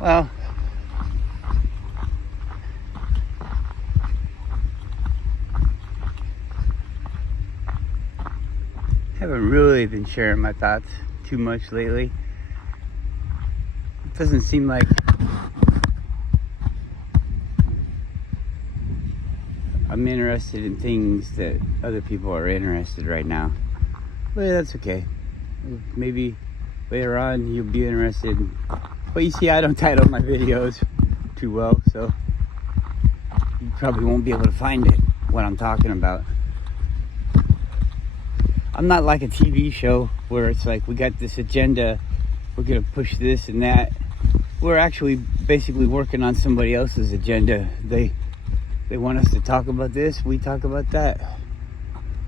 Well, haven't really been sharing my thoughts too much lately. It doesn't seem like I'm interested in things that other people are interested right now. But that's okay. Maybe later on you'll be interested. But you see, I don't title my videos too well, so you probably won't be able to find it, what I'm talking about. I'm not like a TV show where it's like we got this agenda, we're gonna push this and that. We're actually basically working on somebody else's agenda. They want us to talk about this, we talk about that.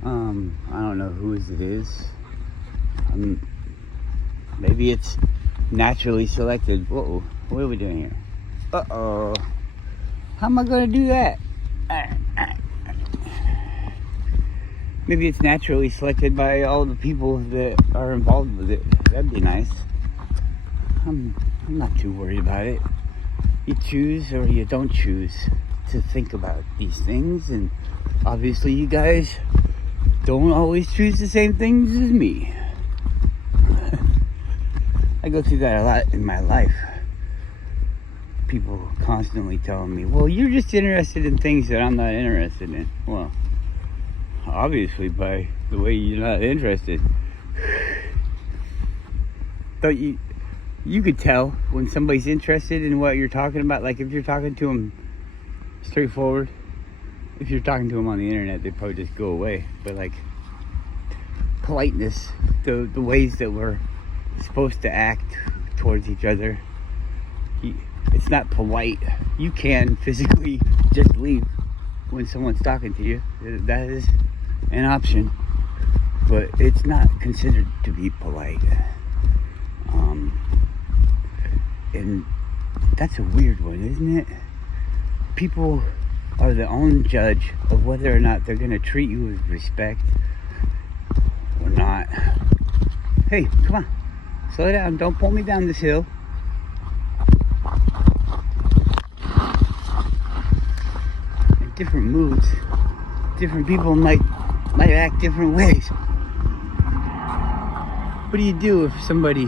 I don't know whose it is. Maybe it's naturally selected. Whoa, what are we doing here? Uh-oh. How am I gonna do that? Maybe it's naturally selected by all the people that are involved with it. That'd be nice. I'm not too worried about it. You choose or you don't choose to think about these things, and obviously you guys don't always choose the same things as me. I go through that a lot in my life. People constantly telling me, well, you're just interested in things that I'm not interested in. Well, obviously by the way you're not interested. Don't you could tell when somebody's interested in what you're talking about. Like if you're talking to them straightforward, if you're talking to them on the internet, they probably just go away. But like politeness, the ways that we're supposed to act towards each other, it's not polite. You can physically just leave when someone's talking to you. That is an option, but it's not considered to be polite. And that's a weird one, isn't it? People are the own judge of whether or not they're going to treat you with respect or not. Hey, come on, slow down, don't pull me down this hill. In different moods, different people might act different ways. What do you do if somebody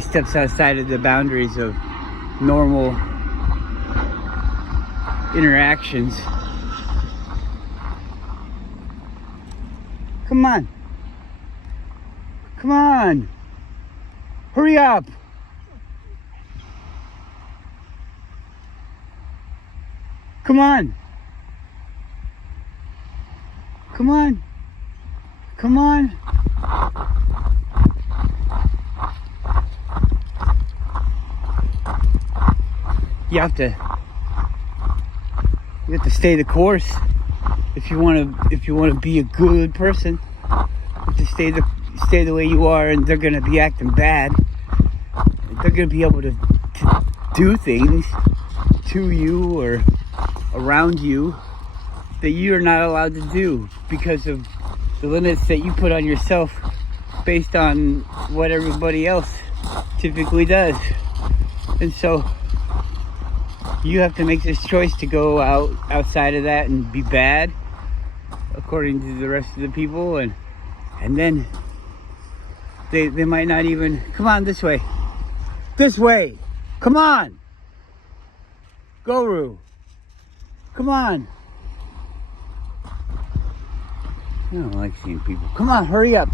steps outside of the boundaries of normal interactions? Come on. Come on. Hurry up. Come on. Come on. Come on. You have to stay the course if you want to be a good person. You have to stay the way you are, and they're going to be acting bad. They're going to be able to do things to you or around you that you're not allowed to do because of the limits that you put on yourself based on what everybody else typically does. And so you have to make this choice to go outside of that and be bad according to the rest of the people, and then they might not even come on this way, come on, Guru, come on. I don't like seeing people. Come on, hurry up,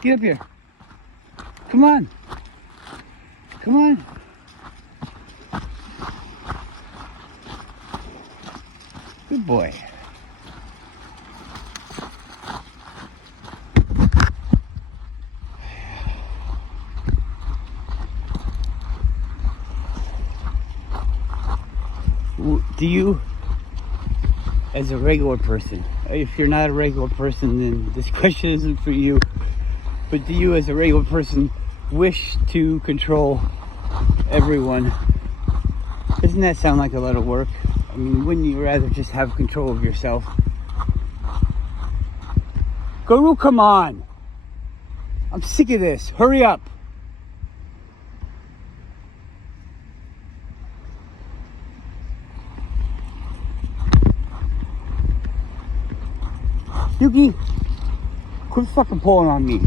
get up here, come on. Good boy. Do you, as a regular person, if you're not a regular person, then this question isn't for you, but do you as a regular person wish to control everyone? Doesn't that sound like a lot of work? I mean, wouldn't you rather just have control of yourself? Guru, come on. I'm sick of this. Hurry up. Yuki, quit fucking pulling on me.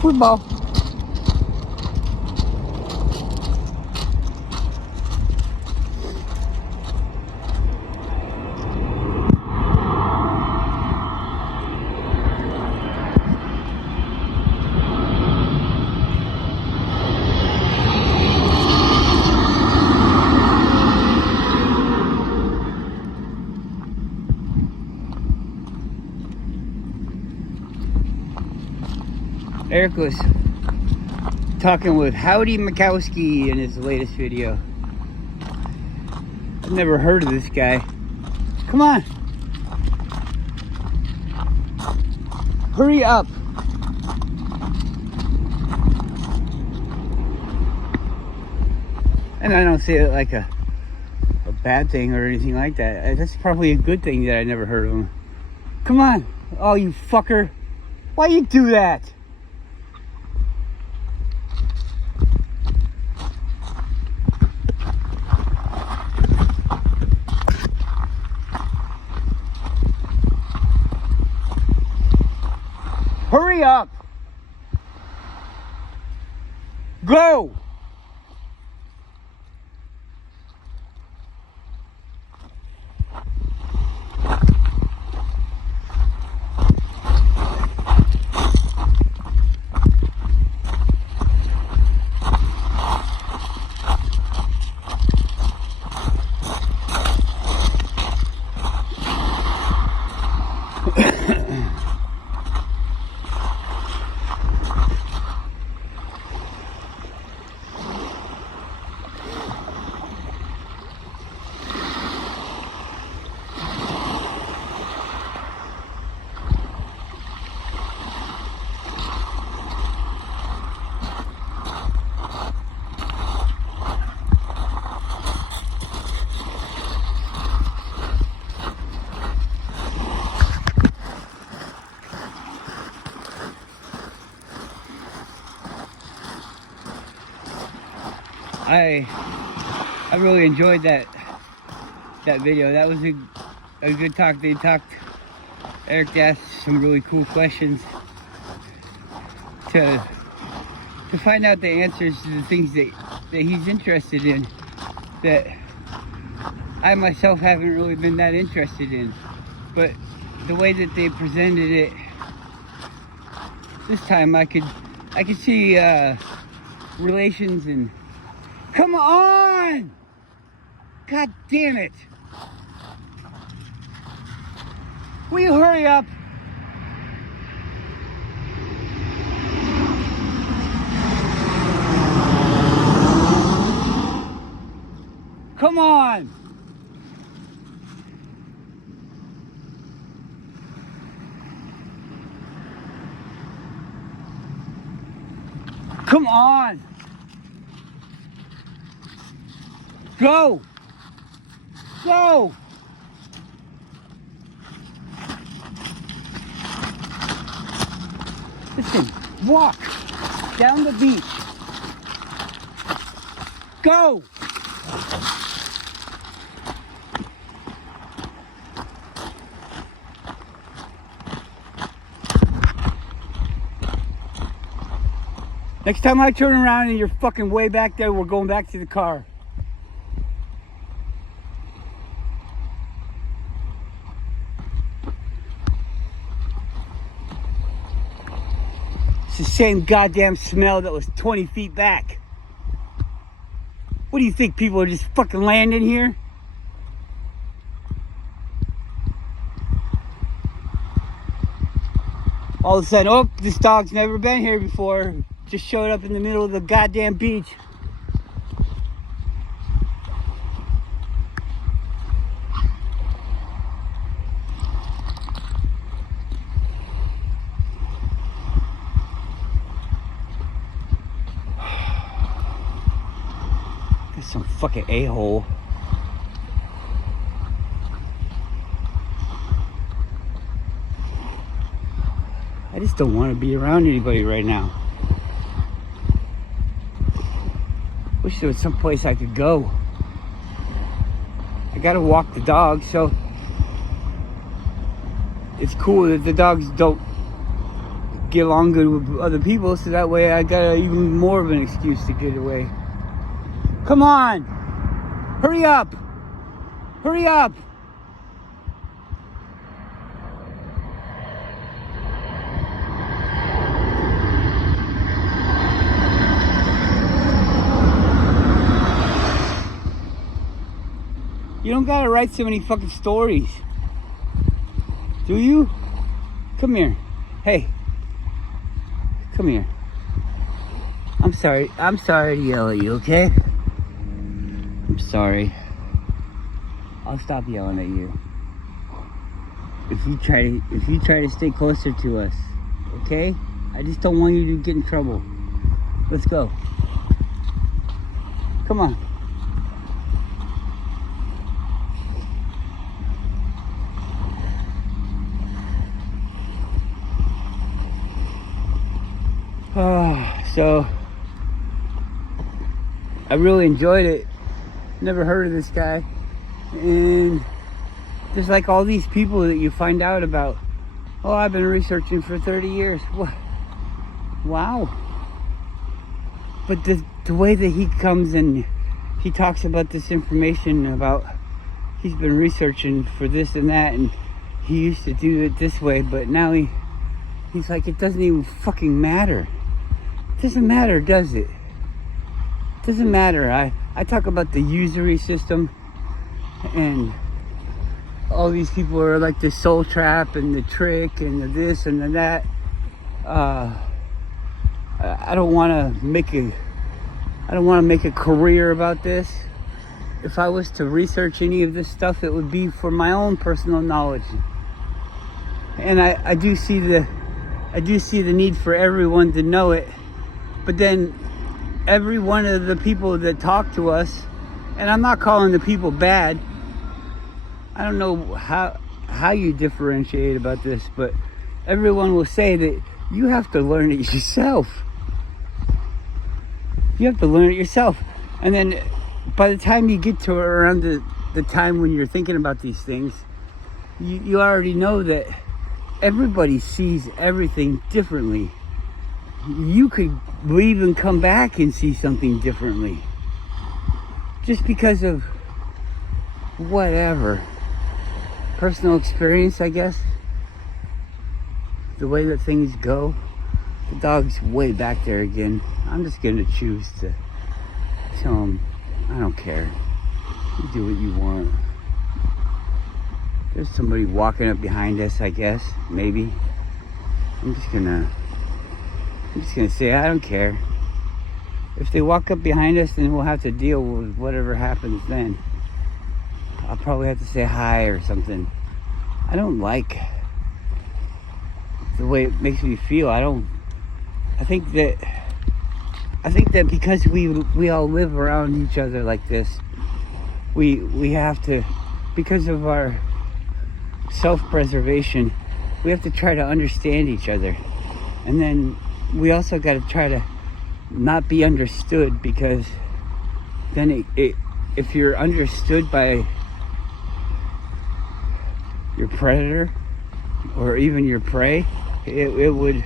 Football. Eric was talking with Howdy Mikowski in his latest video. I've never heard of this guy. Come on. Hurry up. And I don't say it like a bad thing or anything like that. That's probably a good thing that I never heard of him. Come on. Oh, you fucker. Why you do that? Hurry up! Go! I really enjoyed that video. That was a good talk. They talked. Eric asked some really cool questions to find out the answers to the things that he's interested in, that I myself haven't really been that interested in. But the way that they presented it this time, I could see relations and. Come on! God damn it! Will you hurry up? Come on! Come on! Go! Go! Listen, walk down the beach. Go! Next time I turn around and you're fucking way back there, we're going back to the car. It's the same goddamn smell that was 20 feet back. What do you think, people are just fucking landing here? All of a sudden, oh, this dog's never been here before. Just showed up in the middle of the goddamn beach. Some fucking a-hole. just don't want to be around anybody right now. Wish there was some place I could go. I gotta walk the dog, so it's cool that the dogs don't get along good with other people, so that way I got even more of an excuse to get away. Come on! Hurry up! Hurry up! You don't gotta write so many fucking stories. Do you? Come here. Hey. Come here. I'm sorry to yell at you, okay? I'm sorry. I'll stop yelling at you. If you try to stay closer to us, okay? I just don't want you to get in trouble. Let's go. Come on. So I really enjoyed it. Never heard of this guy, and there's like all these people that you find out about. Oh, I've been researching for 30 years. What? Wow. But the way that he comes and he talks about this information about he's been researching for this and that, and he used to do it this way, but now he's like, it doesn't even fucking matter. It doesn't matter, does it? It doesn't matter. I talk about the usury system, and all these people are like the soul trap and the trick and the this and the that. I don't want to make a career about this. If I was to research any of this stuff, it would be for my own personal knowledge. And I do see the need for everyone to know it. But then every one of the people that talk to us, and I'm not calling the people bad. I don't know how you differentiate about this, but everyone will say that you have to learn it yourself. You have to learn it yourself. And then by the time you get to around the time when you're thinking about these things, you already know that everybody sees everything differently. You could leave and come back and see something differently. Just because of whatever. Personal experience, I guess. The way that things go. The dog's way back there again. I'm just gonna choose to tell him, I don't care. You do what you want. There's somebody walking up behind us, I guess. Maybe. I'm just gonna say, I don't care. If they walk up behind us, then we'll have to deal with whatever happens then. I'll probably have to say hi or something. I don't like the way it makes me feel. I think that because we all live around each other like this, we have to, because of our self-preservation, we have to try to understand each other. And then we also got to try to not be understood, because then if you're understood by your predator or even your prey, it would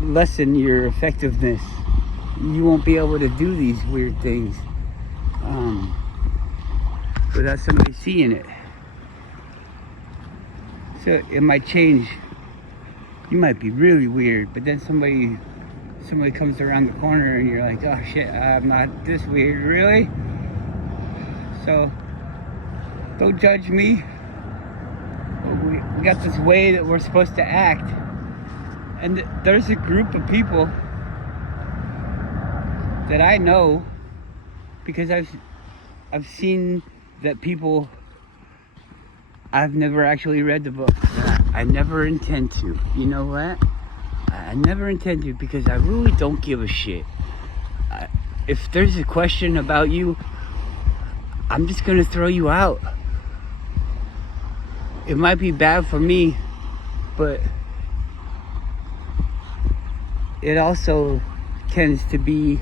lessen your effectiveness. You won't be able to do these weird things without somebody seeing it. So it might change. You might be really weird, but then somebody comes around the corner and you're like, oh shit, I'm not this weird, really? So don't judge me. We got this way that we're supposed to act, and there's a group of people that I know, because I've seen that people. I've never actually read the book. I never intend to. You know what? I never intend to, because I really don't give a shit. If there's a question about you, I'm just gonna throw you out. It might be bad for me, but it also tends to be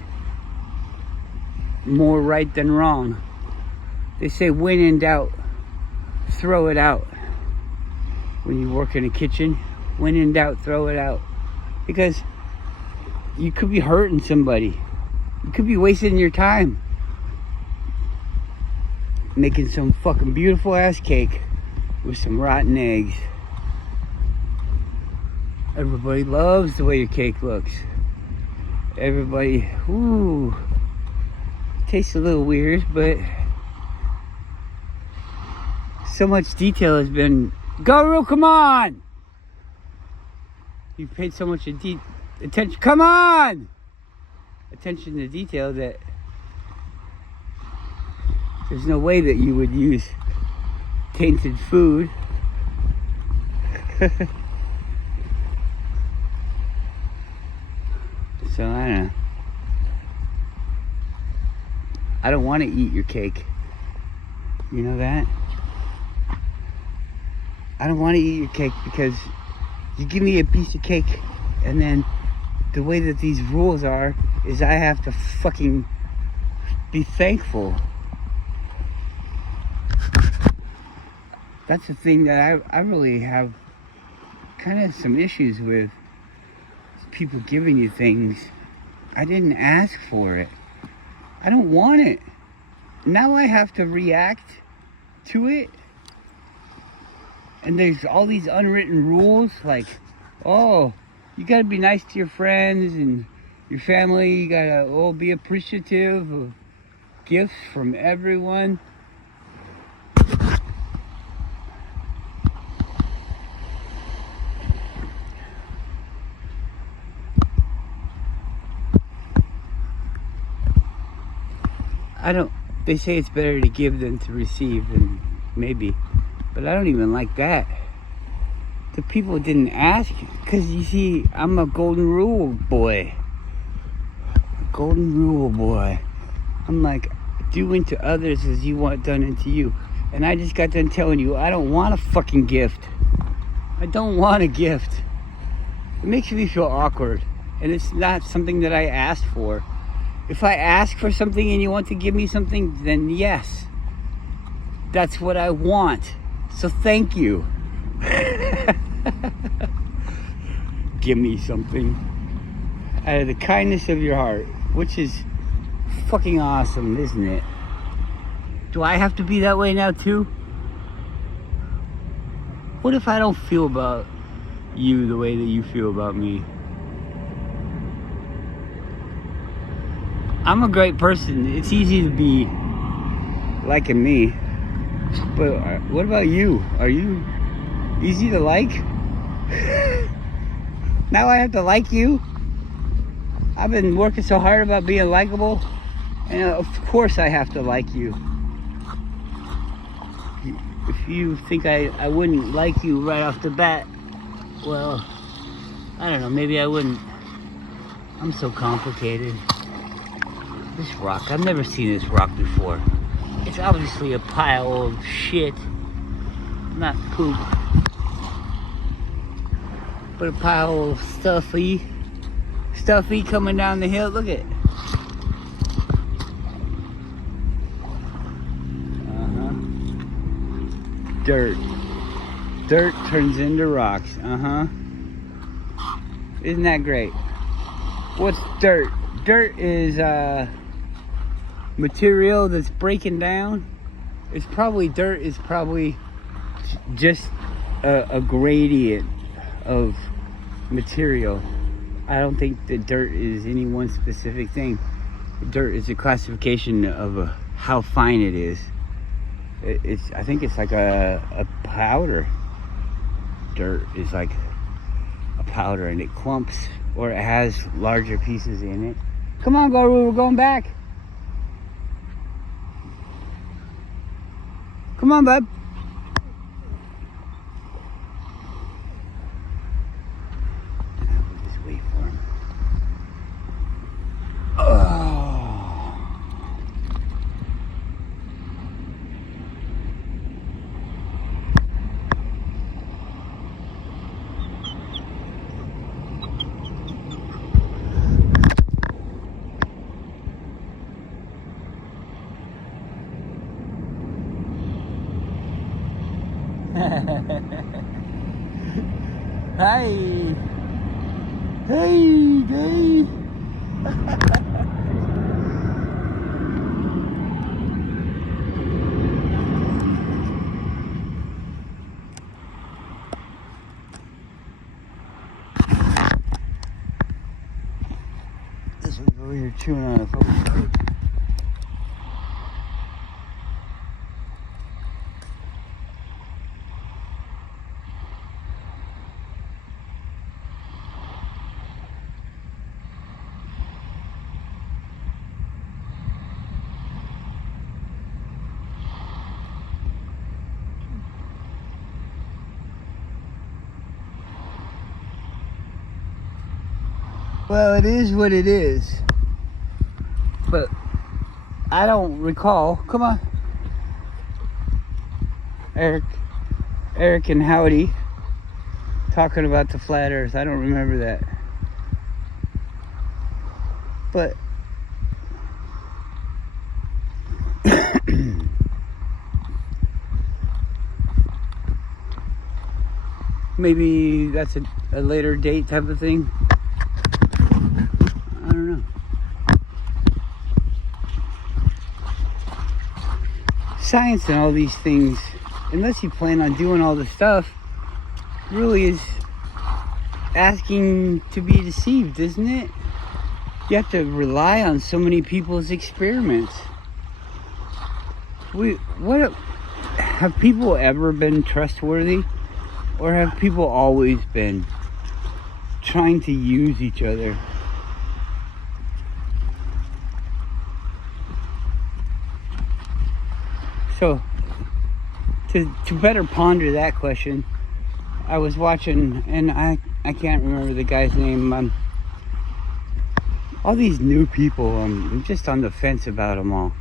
more right than wrong. They say when in doubt, throw it out. When you work in a kitchen, when in doubt, throw it out. Because you could be hurting somebody. You could be wasting your time making some fucking beautiful ass cake with some rotten eggs. Everybody loves the way your cake looks. Everybody, ooh, tastes a little weird, but so much detail has been, Guru, come on! You've paid so much attention, come on! Attention to detail that there's no way that you would use tainted food. So I don't know. I don't want to eat your cake. You know that? I don't want to eat your cake because you give me a piece of cake and then the way that these rules are is I have to fucking be thankful. That's the thing that I really have kind of some issues with. People giving you things. I didn't ask for it. I don't want it. Now I have to react to it. And there's all these unwritten rules like, oh, you gotta be nice to your friends and your family. You gotta be appreciative of gifts from everyone. They say it's better to give than to receive, and maybe, but I don't even like that. The people didn't ask, because you see, I'm a golden rule boy. Golden rule boy. I'm like, do unto others as you want done unto you. And I just got done telling you, I don't want a fucking gift. I don't want a gift. It makes me feel awkward, and it's not something that I asked for. If I ask for something and you want to give me something, then yes, that's what I want. So thank you. Give me something out of the kindness of your heart, which is fucking awesome, isn't it? Do I have to be that way now too? What if I don't feel about you the way that you feel about me? I'm a great person. It's easy to be liking me. But what about you? Are you easy to like? Now I have to like you? I've been working so hard about being likable. And of course I have to like you. If you think I wouldn't like you right off the bat, well, I don't know, maybe I wouldn't. I'm so complicated. This rock, I've never seen this rock before. It's obviously a pile of shit, not poop, but a pile of stuffy coming down the hill. Look at it. Dirt turns into rocks. Isn't that great? What's dirt? Dirt is material that's breaking down. Dirt is probably just a gradient of material. I don't think that dirt is any one specific thing. Dirt is a classification of how fine it is. I think it's like a powder. Dirt is like a powder, and it clumps, or it has larger pieces in it. Come on, Guru, we're going back. Come on, bud. We'll just wait for him. Hi. Hey, hey. This one's over here chewing on a fucking stick. Well, it is what it is. But I don't recall. Come on. Eric and Howdy talking about the flat earth. I don't remember that. But maybe that's a later date type of thing. I don't know. Science and all these things, unless you plan on doing all the stuff, really is asking to be deceived, isn't it? You have to rely on so many people's experiments. Have people ever been trustworthy? Or have people always been trying to use each other? So, to better ponder that question, I was watching, and I can't remember the guy's name. All these new people, I'm just on the fence about them all.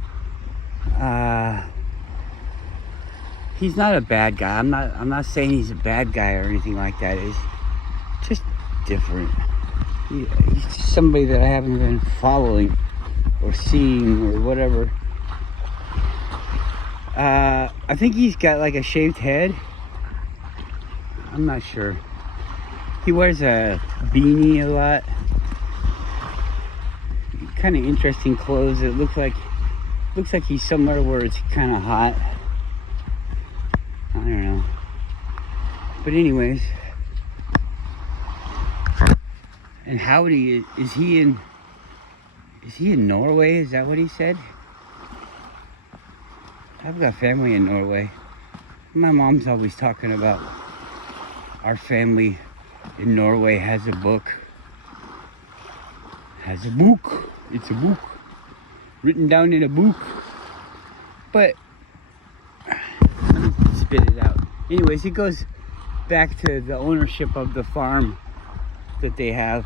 He's not a bad guy. I'm not saying he's a bad guy or anything like that. He's just different. He's just somebody that I haven't been following or seeing or whatever. I think he's got like a shaved head. I'm not sure. He wears a beanie a lot. Kind of interesting clothes. It looks like he's somewhere where it's kind of hot. I don't know. But anyways, and Howdy, is he in Norway? Is that what he said? I've got family in Norway. My mom's always talking about our family in Norway has a book. It's a book. Written down in a book. But let me spit it out. Anyways, it goes back to the ownership of the farm that they have.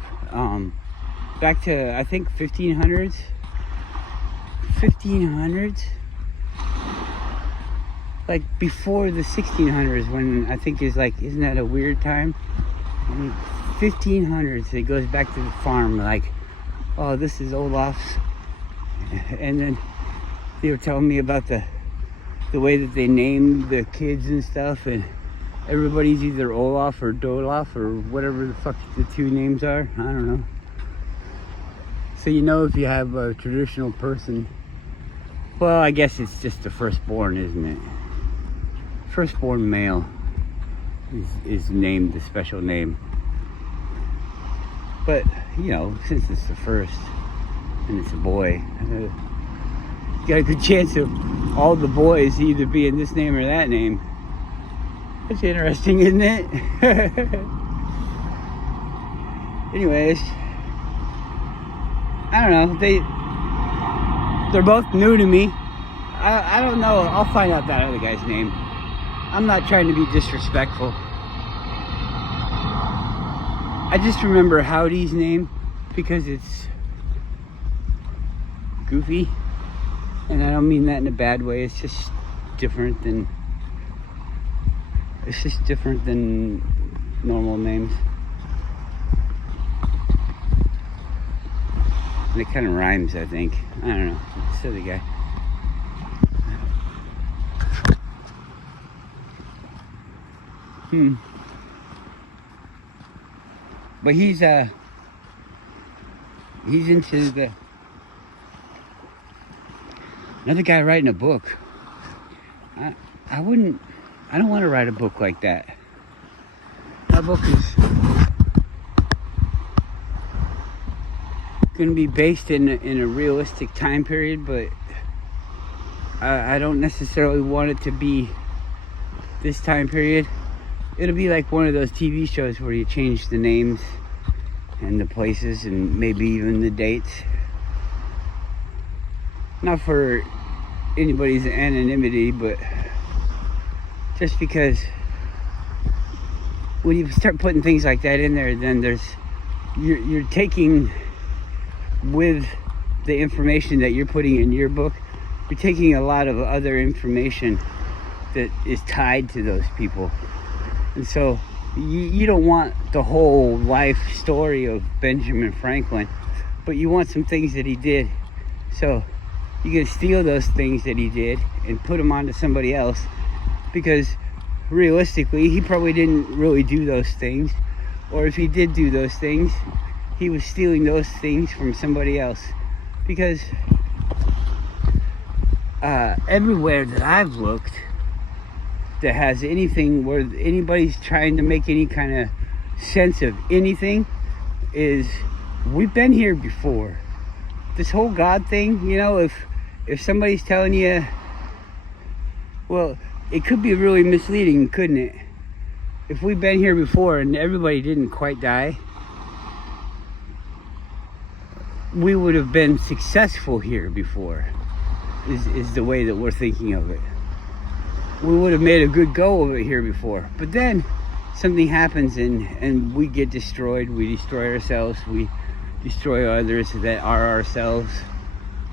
Back to, I think, 1500s. 1500s? Like before the 1600s, when I think is like, isn't that a weird time? 1500s, it goes back to the farm, like, oh, this is Olaf's. And then they were telling me about the way that they named the kids and stuff, and everybody's either Olaf or Dolof or whatever the fuck the two names are. I don't know. So you know if you have a traditional person, well, I guess it's just the firstborn, isn't it? Firstborn male is named the special name. But, you know, since it's the first and it's a boy, you got a good chance of all the boys either being this name or that name. That's interesting, isn't it? Anyways, I don't know. They're both new to me. I don't know. I'll find out that other guy's name. I'm not trying to be disrespectful. I just remember Howdy's name because it's goofy, and I don't mean that in a bad way. It's just different than normal names, and it kind of rhymes, I think. I don't know. Silly guy. But he's into the another guy writing a book. I don't want to write a book like that. My book is going to be based in a realistic time period, but I don't necessarily want it to be this time period. It'll be like one of those TV shows where you change the names and the places and maybe even the dates. Not for anybody's anonymity, but just because when you start putting things like that in there, then you're taking, with the information that you're putting in your book, you're taking a lot of other information that is tied to those people. And so you don't want the whole life story of Benjamin Franklin, but you want some things that he did. So you can steal those things that he did and put them onto somebody else, because realistically he probably didn't really do those things, or if he did do those things, he was stealing those things from somebody else. Because everywhere that I've looked that has anything where anybody's trying to make any kind of sense of anything is, we've been here before. This whole God thing, you know, if somebody's telling you, well, it could be really misleading, couldn't it? If we've been here before and everybody didn't quite die, we would have been successful here before, is the way that we're thinking of it. We would have made a good go of it here before. But then something happens and we get destroyed. We destroy ourselves. We destroy others that are ourselves.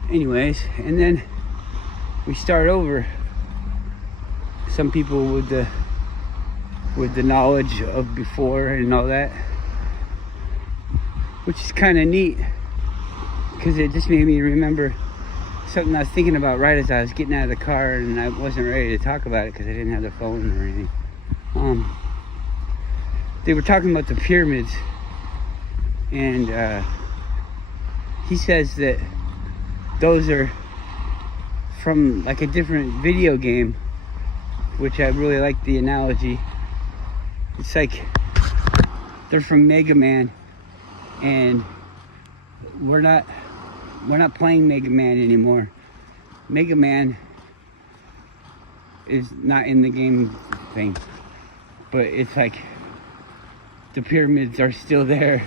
Anyways, and then we start over. Some people with the knowledge of before and all that, which is kind of neat, because it just made me remember something I was thinking about right as I was getting out of the car, and I wasn't ready to talk about it because I didn't have the phone or anything. They were talking about the pyramids, and he says that those are from like a different video game, which I really like the analogy. It's like they're from Mega Man, and we're not playing Mega Man anymore. Mega Man is not in the game thing, but it's like the pyramids are still there,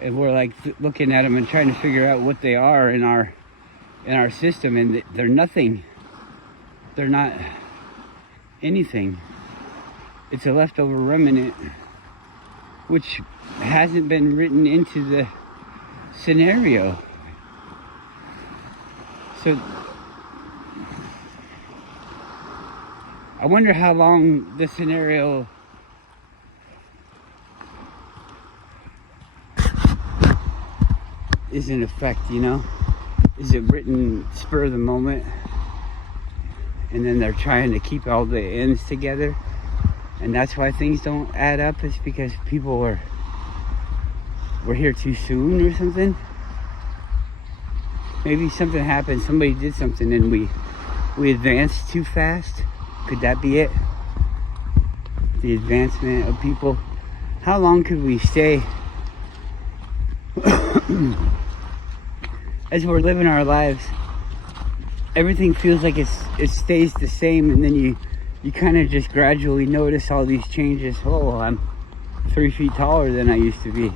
and we're like looking at them and trying to figure out what they are in our system, and they're nothing. They're not anything. It's a leftover remnant which hasn't been written into the scenario. So I wonder how long the scenario is in effect, you know? Is it written spur of the moment, and then they're trying to keep all the ends together, and that's why things don't add up? It's because people were here too soon or something? Maybe something happened, somebody did something, and we advanced too fast. Could that be it? The advancement of people. How long could we stay as we're living our lives? Everything feels like it stays the same, and then you kind of just gradually notice all these changes. Oh, I'm 3 feet taller than I used to be.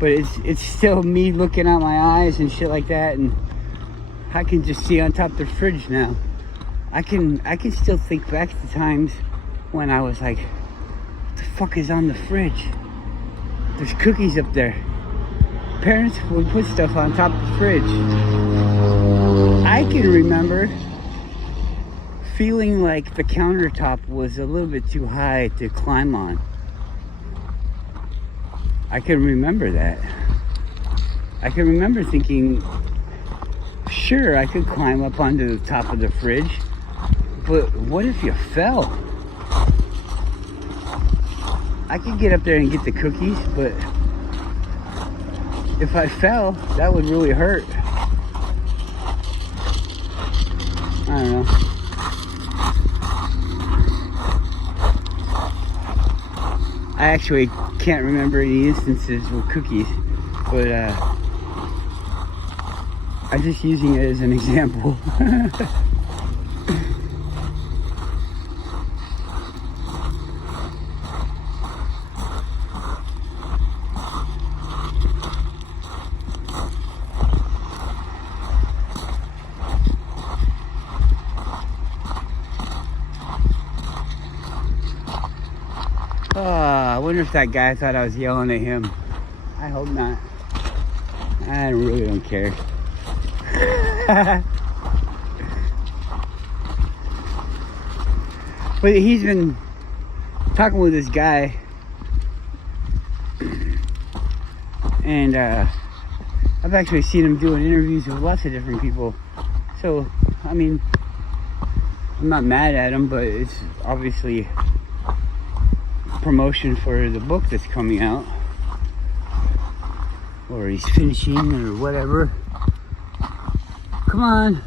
But it's still me looking out my eyes and shit like that, and I can just see on top of the fridge now. I can still think back to times when I was like, what the fuck is on the fridge? There's cookies up there. Parents would put stuff on top of the fridge. I can remember feeling like the countertop was a little bit too high to climb on. I can remember that. I can remember thinking, sure, I could climb up onto the top of the fridge, but what if you fell? I could get up there and get the cookies, but if I fell, that would really hurt. I don't know. I actually can't remember any instances with cookies, but I'm just using it as an example. I wonder if that guy thought I was yelling at him. I hope not. I really don't care. But he's been talking with this guy, and I've actually seen him doing interviews with lots of different people. So, I mean, I'm not mad at him, but it's obviously promotion for the book that's coming out, or he's finishing, or whatever. Come on.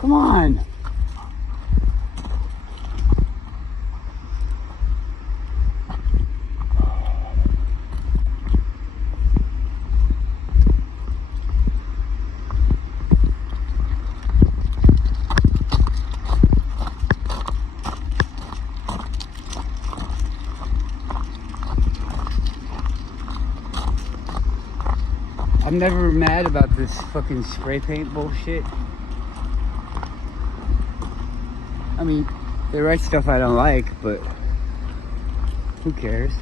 Come on. I'm never mad about this fucking spray paint bullshit. I mean, they write stuff I don't like, but who cares?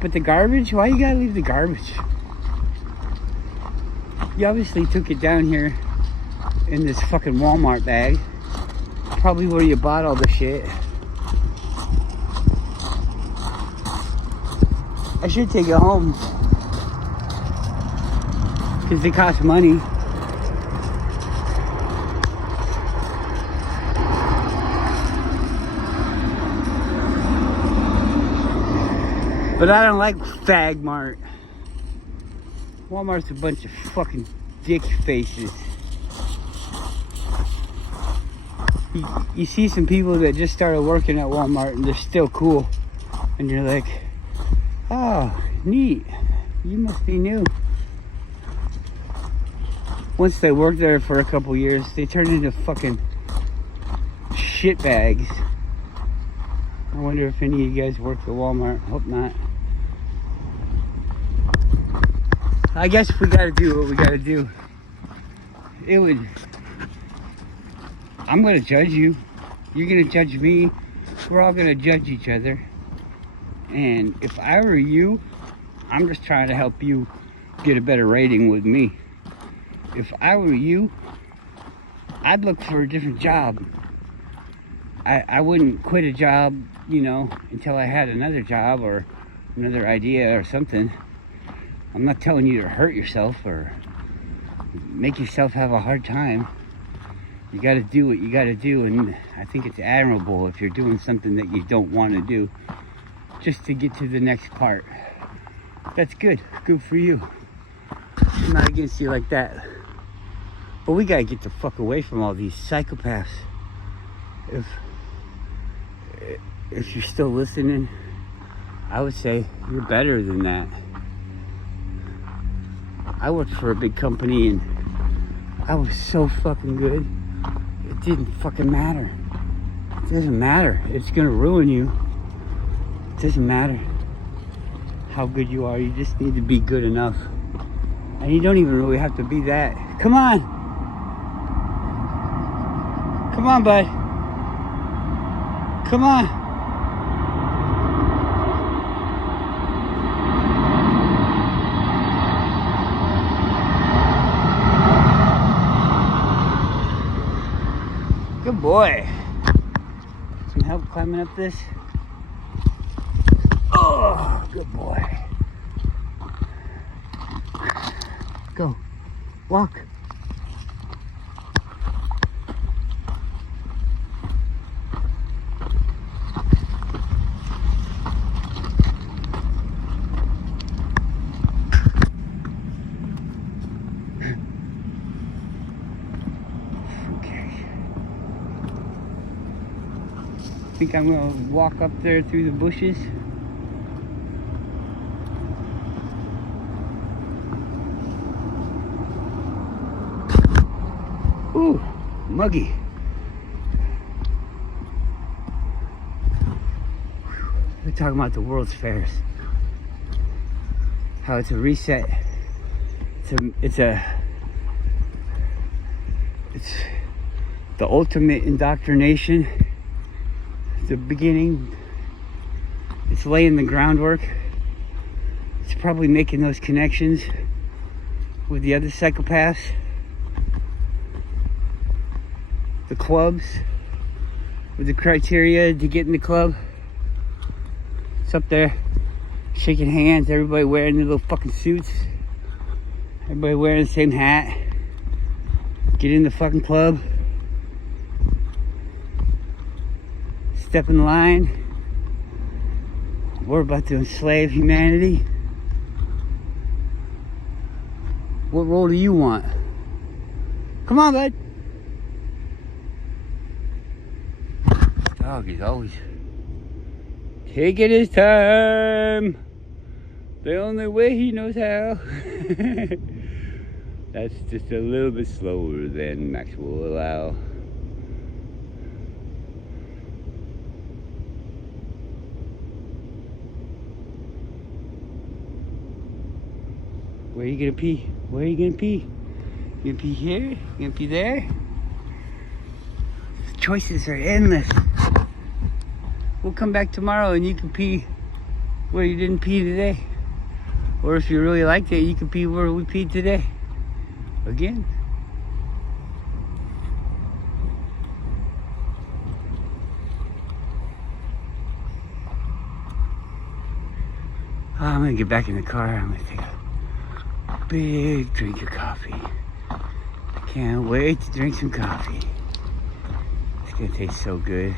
But the garbage, why you gotta leave the garbage? You obviously took it down here in this fucking Walmart bag. Probably where you bought all the shit. I should take it home, because they cost money. But I don't like Fag Mart. Walmart's a bunch of fucking dick faces. You see some people that just started working at Walmart and they're still cool. And you're like, oh, neat. You must be new. Once they work there for a couple years, they turn into fucking shitbags. I wonder if any of you guys work at Walmart. Hope not. I guess we gotta do what we gotta do. I'm gonna judge you. You're gonna judge me. We're all gonna judge each other. And if I were you, I'm just trying to help you get a better rating with me. If I were you, I'd look for a different job. I wouldn't quit a job, you know, until I had another job or another idea or something. I'm not telling you to hurt yourself or make yourself have a hard time. You got to do what you got to do, and I think it's admirable if you're doing something that you don't want to do just to get to the next part. That's good. Good for you. I'm not against you like that. But we gotta get the fuck away from all these psychopaths. If you're still listening, I would say you're better than that. I worked for a big company and I was so fucking good. It didn't fucking matter. It doesn't matter. It's gonna ruin you. It doesn't matter how good you are. You just need to be good enough. And you don't even really have to be that. Come on. Come on, bud. Come on. Good boy. Some help climbing up this? Oh, good boy. Go. Walk. think I'm gonna walk up there through the bushes. Ooh, muggy. We're talking about the World's Fairs. How it's a reset. It's the ultimate indoctrination. The beginning. It's laying the groundwork. It's probably making those connections with the other psychopaths. The clubs, with the criteria to get in the club. It's up there, shaking hands, everybody wearing their little fucking suits. Everybody wearing the same hat. Get in the fucking club. Step in line. We're about to enslave humanity. What role do you want? Come on, bud. Dog is always taking his time. The only way he knows how. That's just a little bit slower than Max will allow. Where are you gonna pee? Where are you gonna pee? You gonna pee here? You gonna pee there? The choices are endless. We'll come back tomorrow and you can pee where you didn't pee today. Or if you really liked it, you can pee where we peed today. Again. I'm gonna get back in the car. I'm gonna take a big drink of coffee. I can't wait to drink some coffee. It's gonna taste so good.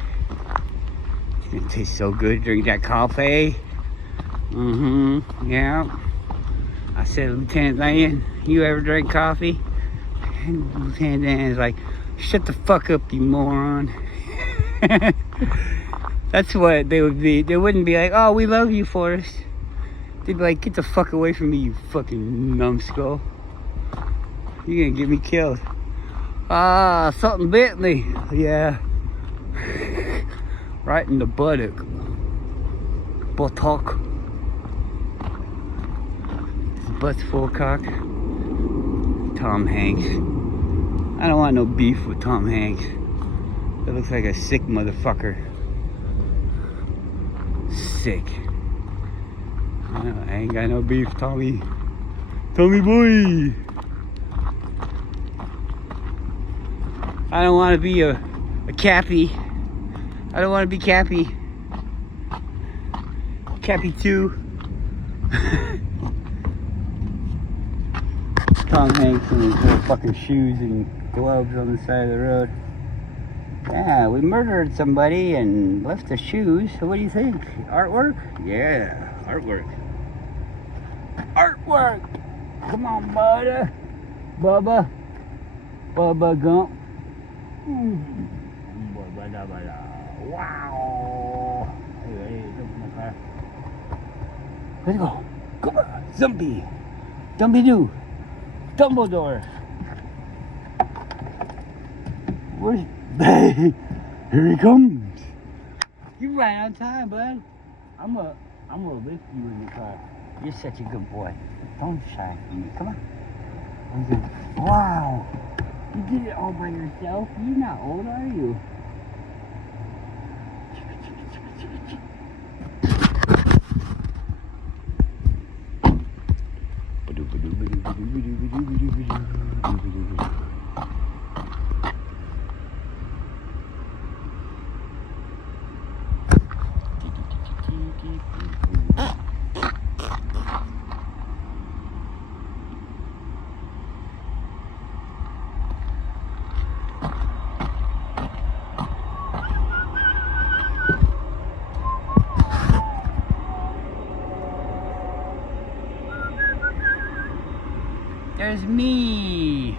It's gonna taste so good. Drink that coffee. Yeah. I said, Lieutenant Dan, you ever drink coffee? And Lieutenant Dan is like, shut the fuck up, you moron. That's what they would be. They wouldn't be like, oh, we love you, Forrest. They'd be like, get the fuck away from me, you fucking numbskull. You're gonna get me killed. Ah, something bit me. Yeah. Right in the buttock. Buttock. Butt's full of cock. Tom Hanks. I don't want no beef with Tom Hanks. That looks like a sick motherfucker. Sick. I ain't got no beef, Tommy. Tommy boy. I don't want to be a Cappy. I don't want to be Cappy. Cappy 2. Tom Hanks in his little fucking shoes and gloves on the side of the road. Yeah, we murdered somebody and left the shoes. So what do you think? Artwork? Yeah, artwork. Artwork! Come on, buddy. Bubba. Bubba Gump. Wow. Hey, jump in my car. Let's go. Come on. Zombie. Dumbie-doo. Dumbledore. Where's Bay? Here he comes. You right on time, bud. I'm gonna lift you in the car. You're such a good boy. Don't shy from me. Come on. Wow. You did it all by yourself? You're not old, are you? There's me.